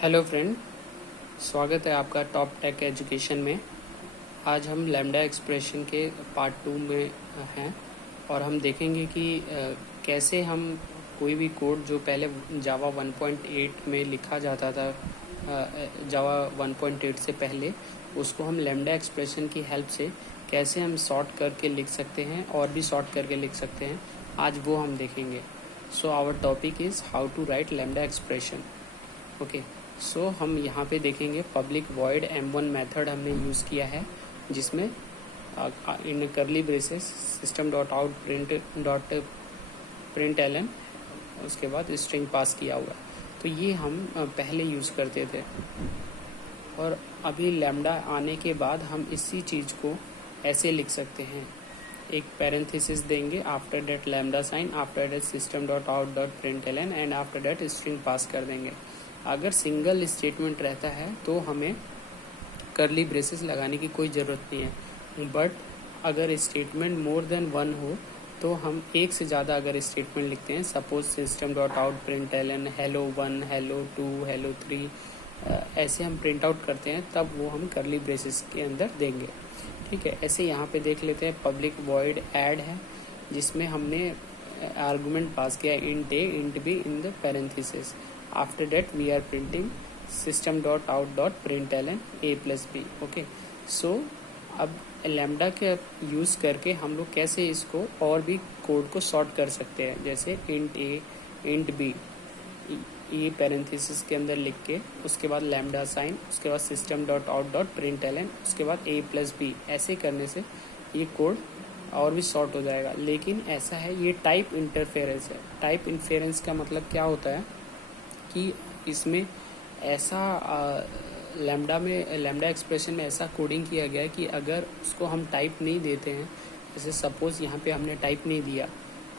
Hello friend, स्वागत है आपका टॉप टेक एजुकेशन में। आज हम लैम्डा एक्सप्रेशन के पार्ट 2 में हैं और हम देखेंगे कि कैसे हम कोई भी कोड जो पहले जावा 1.8 में लिखा जाता था, जावा 1.8 से पहले, उसको हम लैम्डा एक्सप्रेशन की हेल्प से कैसे हम सॉर्ट करके लिख सकते हैं और भी सॉर्ट करके लिख सकते हैं। आज वो हम देखेंगे। So our topic is how to write lambda expression. Okay, so हम यहाँ पे देखेंगे पब्लिक वॉइड m1 मेथड हमने यूज़ किया है, जिसमें in curly braces system dot out print Elon उसके बाद स्ट्रिंग पास किया हुआ। तो ये हम पहले यूज़ करते थे और अभी लैम्डा आने के बाद हम इसी चीज़ को ऐसे लिख सकते हैं। एक पैरेंथेसिस देंगे, after that lambda sign, after that system dot out dot print ln and after that string pass कर देंगे। अगर सिंगल स्टेटमेंट रहता है तो हमें करली ब्रेसेस लगाने की कोई ज़रूरत नहीं है, बट अगर स्टेटमेंट मोर देन वन हो तो हम एक से ज़्यादा अगर स्टेटमेंट लिखते हैं, suppose system dot out print ln hello 1, hello 2, hello 3, ऐसे हम प्रिंट आउट करते हैं, तब वो हम करली ब्रेसेस के अंदर देंगे। ठीक है, ऐसे यहाँ पे देख लेते हैं पब्लिक वॉइड ऐड है, जिसमें हमने आर्गुमेंट पास किया int a int b in the parenthesis. After that we are printing system dot out dot print Elon a plus b. Okay, so अब लैम्डा के यूज़ करके हम लोग कैसे इसको और भी कोड को सॉर्ट कर सकते हैं, जैसे इंट ए इंट बी ये पैरेंथेसिस के अंदर लिख के, उसके बाद लैम्डा साइन, उसके बाद system dot out dot print Elon, उसके बाद ए प्लस बी। ऐसे करने से ये कोड और भी शॉर्ट हो जाएगा। लेकिन ऐसा है, ये टाइप इंटरफेरेंस है। टाइप इंटरफेरेंस का मतलब क्या होता है कि इसमें ऐसा लैम्डा एक्सप्रेशन में ऐसा कोडिंग किया गया है कि अगर उसको हम टाइप नहीं देते हैं, जैसे सपोज यहाँ पे हमने टाइप नहीं दिया,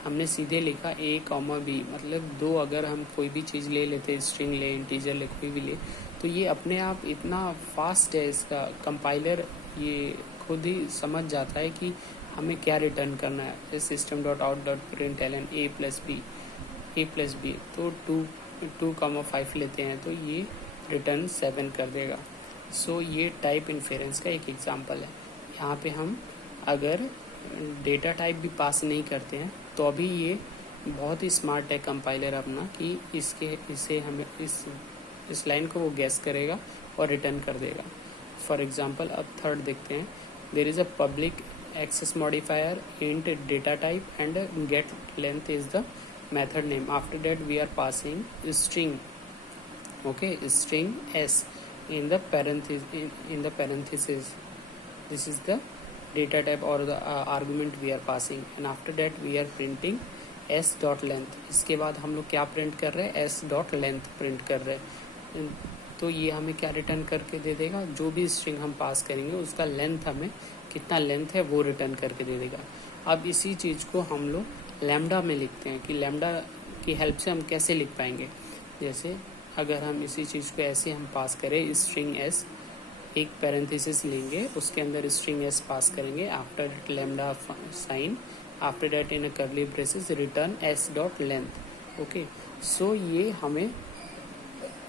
हमने सीधे लिखा a कॉमा बी, मतलब दो अगर हम कोई भी चीज़ ले लेते, स्ट्रिंग ले, इंटीजर ले, कोई भी ले, तो ये अपने आप इतना फास्ट है, इसका कंपाइलर ये खुद ही समझ जाता है कि हमें क्या रिटर्न करना है। System dot out dot print Elon a plus b, तो 2,5 लेते हैं तो ये रिटर्न 7 कर देगा। सो ये टाइप इन्फेरेंस का एक एग्जांपल है। यहाँ पे हम अगर डेटा टाइप भी पास नहीं करते हैं तो अभी ये बहुत ही स्मार्ट है कंपाइलर अपना, कि इसे हमें इस लाइन को वो गैस करेगा और रिटर्न कर देगा। फॉर एग्जांपल अब थर्ड देखते हैं। There is a public access modifier int data type and get length is the method name. After that we are passing string, okay, string s in the parenthesis. This is the data type or the argument we are passing, and after that we are printing s dot length. इसके बाद हम लोग क्या print कर रहे हैं, s dot length print कर रहे हैं। तो ये हमें क्या रिटर्न करके दे देगा, जो भी स्ट्रिंग हम पास करेंगे उसका लेंथ, हमें कितना लेंथ है वो रिटर्न करके दे देगा। अब इसी चीज़ को हम लोग लैम्डा में लिखते हैं कि लैम्डा की हेल्प से हम कैसे लिख पाएंगे। जैसे अगर हम इसी चीज़ को ऐसे हम पास करें, स्ट्रिंग एस, एक पैरेंथेसिस लेंगे, उसके अंदर स्ट्रिंग एस पास करेंगे, after that lambda sign, after that in a curly braces return S dot length. Okay, so ये हमें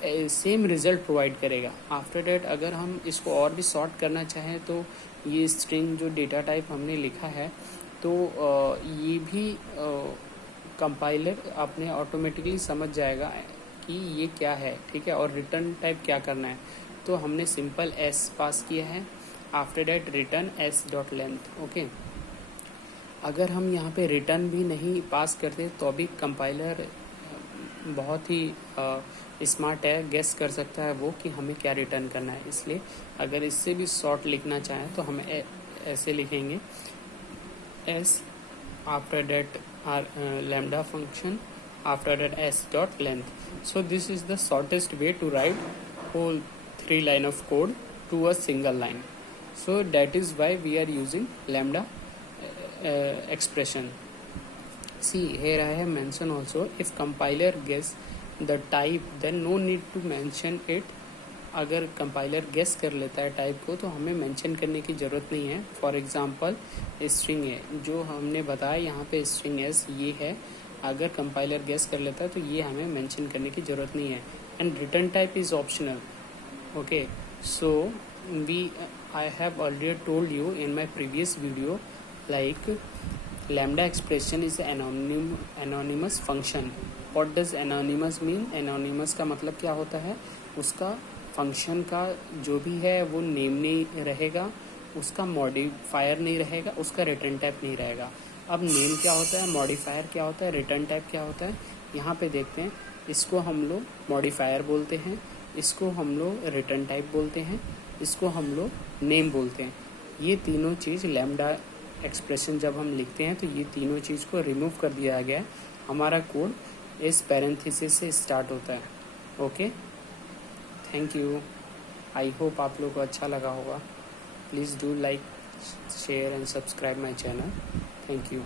सेम रिजल्ट प्रोवाइड करेगा। आफ्टर दैट अगर हम इसको और भी सॉर्ट करना चाहें तो ये स्ट्रिंग जो डेटा टाइप हमने लिखा है, तो ये भी कंपाइलर अपने ऑटोमेटिकली समझ जाएगा कि ये क्या है। ठीक है, और रिटर्न टाइप क्या करना है, तो हमने सिंपल एस पास किया है, after that return S dot length. Okay, अगर हम यहाँ पे रिटर्न भी नहीं पास करते तो अभी कंपाइलर बहुत ही स्मार्ट है, गेस कर सकता है वो कि हमें क्या रिटर्न करना है। इसलिए अगर इससे भी शॉर्ट लिखना चाहें तो हम ऐसे लिखेंगे, s after that lambda function, after that s dot length. So this is the shortest way to write whole 3 line of code to a single line. So that is why we are using lambda expression. See, here I have mentioned also, if compiler guess the type then no need to mention it. अगर compiler guess कर लेता है type को तो हमें mention करने की ज़रूरत नहीं है। फॉर एग्जांपल स्ट्रिंग है, जो हमने बताया यहाँ पे स्ट्रिंग एस ये है, अगर कंपाइलर गेस कर लेता है तो ये हमें मेंशन करने की ज़रूरत नहीं है. And return type is optional. Okay, so I have already told you in my previous video, like lambda expression is anonymous function. What does anonymous mean? Anonymous का मतलब क्या होता है? उसका फंक्शन का जो भी है वो नेम नहीं रहेगा, उसका मॉडिफायर नहीं रहेगा, उसका रिटर्न टाइप नहीं रहेगा. अब नेम क्या होता है, मॉडिफायर क्या होता है, रिटर्न टाइप क्या होता है, यहाँ पे देखते हैं. इसको हम लोग मॉडिफायर बोलते हैं, इसको हम लोग रिटर्न टाइप बोलते हैं, इसको हम लोग नेम बोलते हैं. ये तीनों चीज़ लैम्डा एक्सप्रेशन जब हम लिखते हैं तो ये तीनों चीज़ को रिमूव कर दिया गया है. हमारा कोड इस पैरेंथेसिस से स्टार्ट होता है. Okay, thank you. I hope आप लोग को अच्छा लगा होगा. Please do like, share and subscribe my channel. Thank you.